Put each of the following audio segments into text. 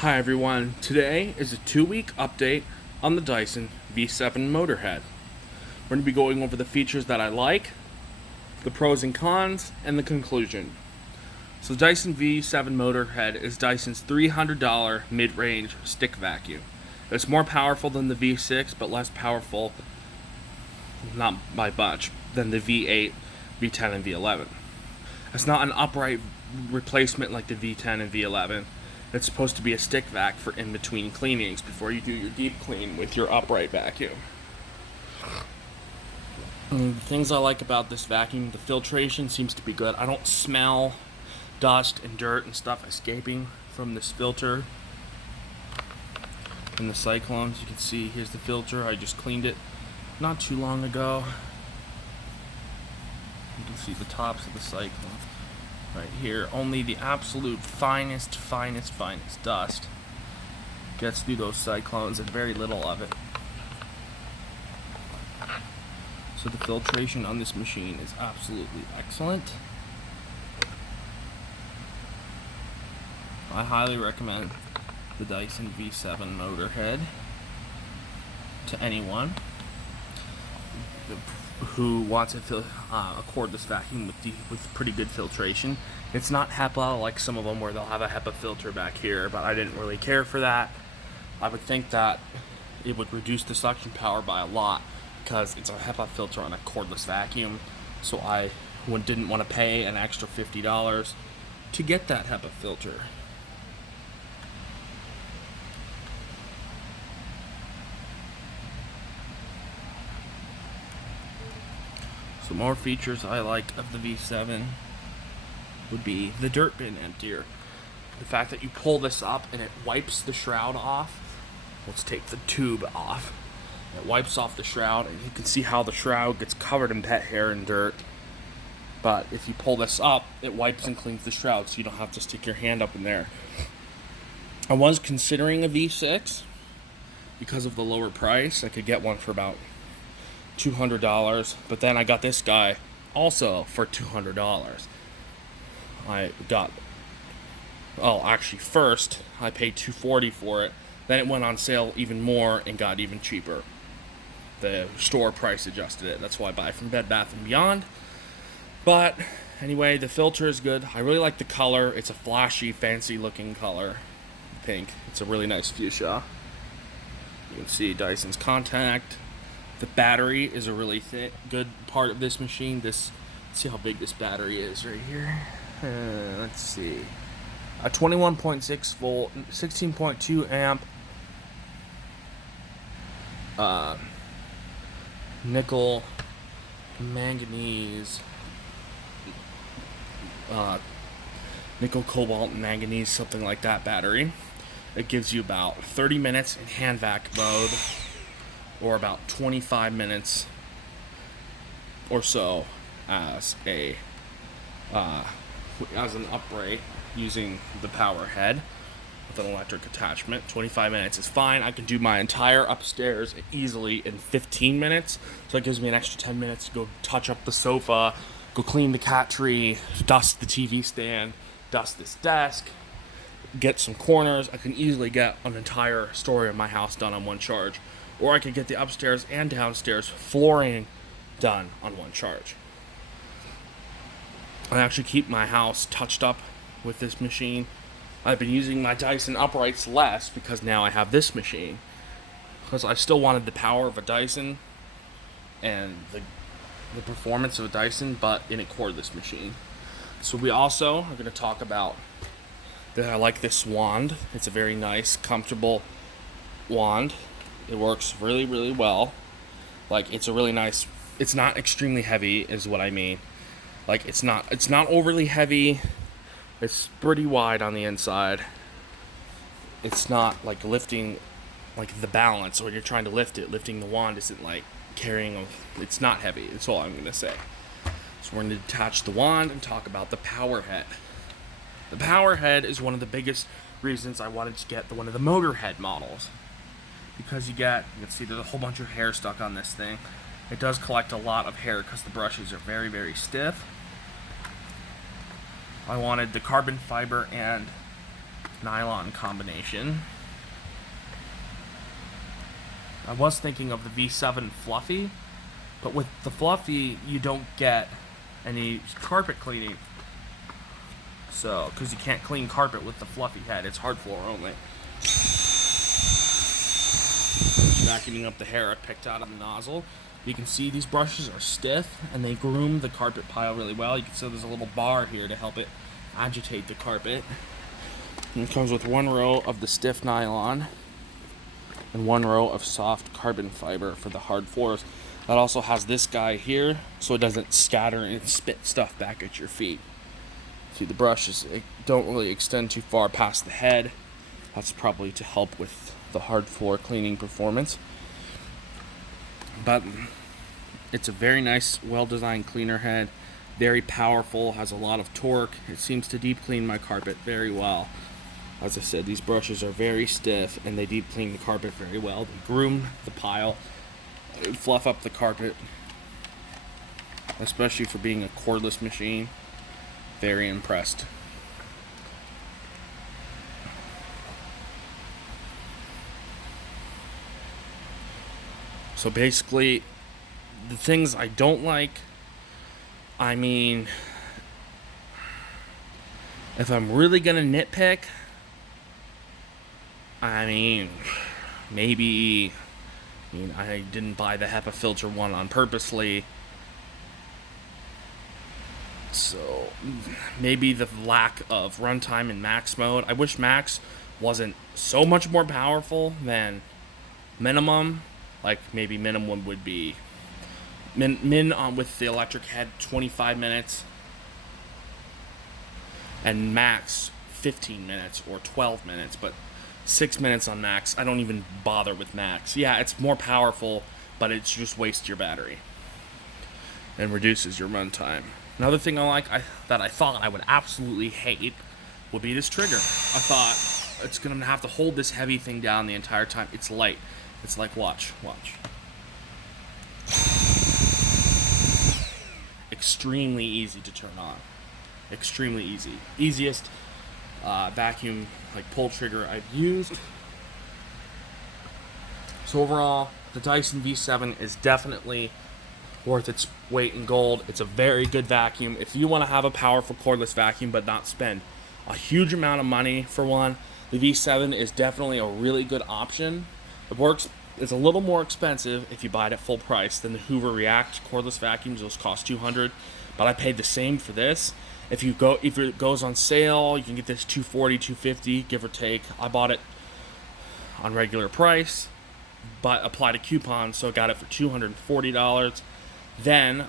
Hi everyone, today is a 2-week update on the Dyson V7 Motorhead. We're going to be going over the features that I like, the pros and cons, and the conclusion. So the Dyson V7 Motorhead is Dyson's $300 mid-range stick vacuum. It's more powerful than the V6, but less powerful, not by much, than the V8, V10, and V11. It's not an upright replacement like the V10 and V11. It's supposed to be a stick vac for in-between cleanings before you do your deep clean with your upright vacuum. The things I like about this vacuum, the filtration seems to be good. I don't smell dust and dirt and stuff escaping from this filter. And the cyclones, you can see, here's the filter. I just cleaned it not too long ago. You can see the tops of the cyclone right here. Only the absolute finest dust gets through those cyclones, and very little of it. So the filtration on this machine is absolutely excellent. I highly recommend the Dyson V7 Motorhead to anyone who wants a cordless vacuum with pretty good filtration. It's not HEPA like some of them where they'll have a HEPA filter back here, but I didn't really care for that. I would think that it would reduce the suction power by a lot because it's a HEPA filter on a cordless vacuum, so I didn't want to pay an extra $50 to get that HEPA filter. Some more features I liked of the V7 would be the dirt bin emptier. The fact that you pull this up and it wipes the shroud off. Let's take the tube off. It wipes off the shroud, and you can see how the shroud gets covered in pet hair and dirt. But if you pull this up, it wipes and cleans the shroud, so you don't have to stick your hand up in there. I was considering a V6 because of the lower price. I could get one for about $200, but then I got this guy also for $200. First I paid $240 for it, then it went on sale even more and got even cheaper. The store price adjusted it. That's why I buy from Bed Bath & Beyond. But anyway, the filter is good. I really like the color. It's a flashy, fancy looking color, pink. It's a really nice fuchsia. You can see Dyson's contact. The battery is a really good part of this machine. Let's see how big this battery is right here. Let's see. A 21.6 volt, 16.2 amp, nickel, manganese, nickel, cobalt, manganese, something like that battery. It gives you about 30 minutes in hand vac mode, or about 25 minutes or so as an upright using the power head with an electric attachment. 25 minutes is fine. I can do my entire upstairs easily in 15 minutes, so it gives me an extra 10 minutes to go touch up the sofa, go clean the cat tree, dust the TV stand, dust this desk, get some corners. I can easily get an entire story of my house done on one charge. Or I could get the upstairs and downstairs flooring done on one charge. I actually keep my house touched up with this machine. I've been using my Dyson uprights less because now I have this machine. Because I still wanted the power of a Dyson and the performance of a Dyson, but in a cordless machine. So we also are going to talk about that I like this wand. It's a very nice, comfortable wand. It works really, really well. Like, it's a really nice, it's not extremely heavy is what I mean. Like, it's not overly heavy. It's pretty wide on the inside. It's not like lifting, like the balance when you're trying to lift it. Lifting the wand isn't like carrying, it's not heavy. That's all I'm going to say. So we're going to detach the wand and talk about the power head. The power head is one of the biggest reasons I wanted to get one of the Motorhead models. Because you can see there's a whole bunch of hair stuck on this thing. It does collect a lot of hair because the brushes are very, very stiff. I wanted the carbon fiber and nylon combination. I was thinking of the V7 Fluffy, but with the Fluffy, you don't get any carpet cleaning. So, because you can't clean carpet with the Fluffy head, it's hard floor only. Vacuuming up the hair I picked out of the nozzle. You can see these brushes are stiff and they groom the carpet pile really well. You can see there's a little bar here to help it agitate the carpet. And it comes with one row of the stiff nylon and one row of soft carbon fiber for the hard floors. That also has this guy here so it doesn't scatter and spit stuff back at your feet. See, the brushes don't really extend too far past the head. That's probably to help with the hard floor cleaning performance. But it's a very nice, well-designed cleaner head. Very powerful, has a lot of torque. It seems to deep clean my carpet very well. As I said, these brushes are very stiff and they deep clean the carpet very well. They groom the pile, they fluff up the carpet, especially for being a cordless machine. Very impressed. So basically, the things I don't like, I mean, if I'm really gonna nitpick, maybe I didn't buy the HEPA filter one on purposely. So maybe the lack of runtime in max mode. I wish max wasn't so much more powerful than minimum. Like maybe minimum would be min on with the electric head 25 minutes and max 15 minutes or 12 minutes, but 6 minutes on max. I don't even bother with max. Yeah, it's more powerful, but it's just wastes your battery and reduces your runtime. Another thing I like that I thought I would absolutely hate would be this trigger. I thought it's gonna have to hold this heavy thing down the entire time. It's light. It's like, watch. Extremely easy to turn on. Extremely easy. Easiest vacuum, like pull trigger I've used. So overall, the Dyson V7 is definitely worth its weight in gold. It's a very good vacuum. If you want to have a powerful cordless vacuum but not spend a huge amount of money for one, the V7 is definitely a really good option. It's a little more expensive if you buy it at full price than the Hoover React cordless vacuums. Those cost $200, but I paid the same for this. If it goes on sale, you can get this $240, $250, give or take. I bought it on regular price, but applied a coupon, so I got it for $240. Then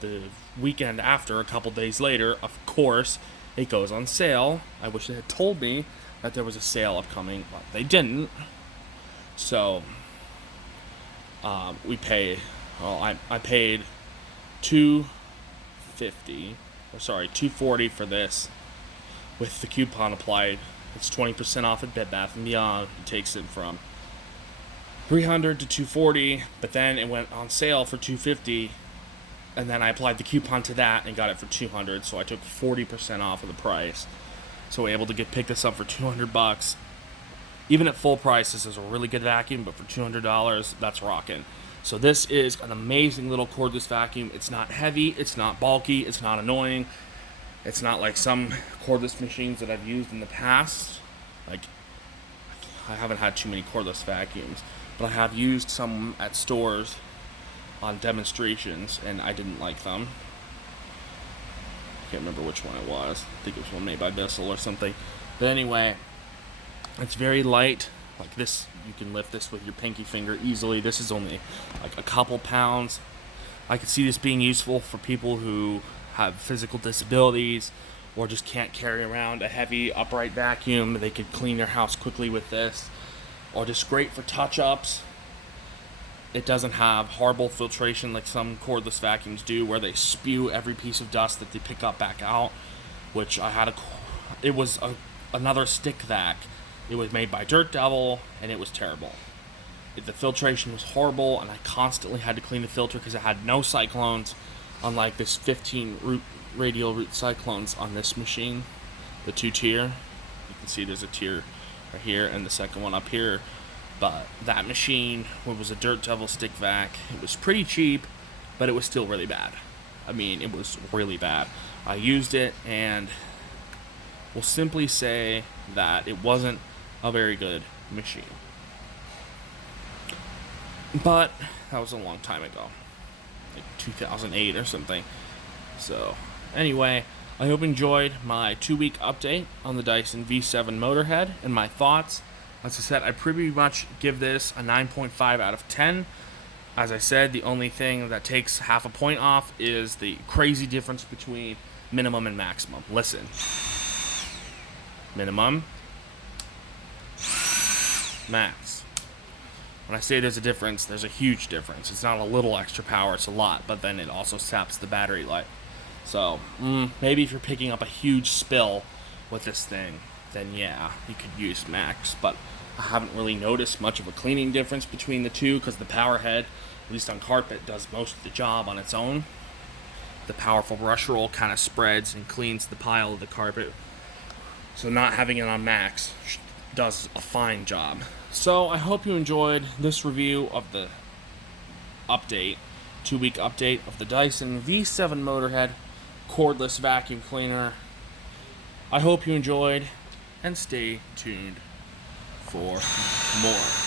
the weekend after, a couple days later, of course, it goes on sale. I wish they had told me that there was a sale upcoming, but they didn't. So I paid $240 for this with the coupon applied. It's 20% off at Bed Bath & Beyond. It takes it from $300 to $240, but then it went on sale for $250, and then I applied the coupon to that and got it for $200. So I took 40% off of the price. So we're able to pick this up for $200. Even at full price, this is a really good vacuum, but for $200, that's rocking. So this is an amazing little cordless vacuum. It's not heavy, it's not bulky, it's not annoying. It's not like some cordless machines that I've used in the past. Like, I haven't had too many cordless vacuums, but I have used some at stores on demonstrations, and I didn't like them. I can't remember which one it was. I think it was one made by Bissell or something. But anyway, it's very light. Like this, you can lift this with your pinky finger easily. This is only like a couple pounds. I could see this being useful for people who have physical disabilities or just can't carry around a heavy upright vacuum. They could clean their house quickly with this. Or just great for touch-ups. It doesn't have horrible filtration like some cordless vacuums do, where they spew every piece of dust that they pick up back out, which it was another stick vac. It was made by Dirt Devil, and it was terrible. The filtration was horrible, and I constantly had to clean the filter because it had no cyclones, unlike this 15 radial root cyclones on this machine, the 2-tier. You can see there's a tear right here and the second one up here. But that machine was a Dirt Devil stick vac. It was pretty cheap, but it was still really bad. I mean, it was really bad. I used it, and we'll simply say that it wasn't a very good machine. But that was a long time ago, like 2008 or something. So anyway, I hope you enjoyed my 2-week update on the Dyson V7 Motorhead and my thoughts. As I said, I pretty much give this a 9.5 out of 10. As I said, the only thing that takes half a point off is the crazy difference between minimum and maximum. Listen. Minimum. Max. When I say there's a difference, there's a huge difference. It's not a little extra power, it's a lot, but then it also saps the battery life. So, maybe if you're picking up a huge spill with this thing, then yeah, you could use max. But I haven't really noticed much of a cleaning difference between the two because the power head, at least on carpet, does most of the job on its own. The powerful brush roll kind of spreads and cleans the pile of the carpet. So not having it on max does a fine job. So I hope you enjoyed this review of the update, 2-week update of the Dyson V7 Motorhead cordless vacuum cleaner. I hope you enjoyed, and stay tuned for more.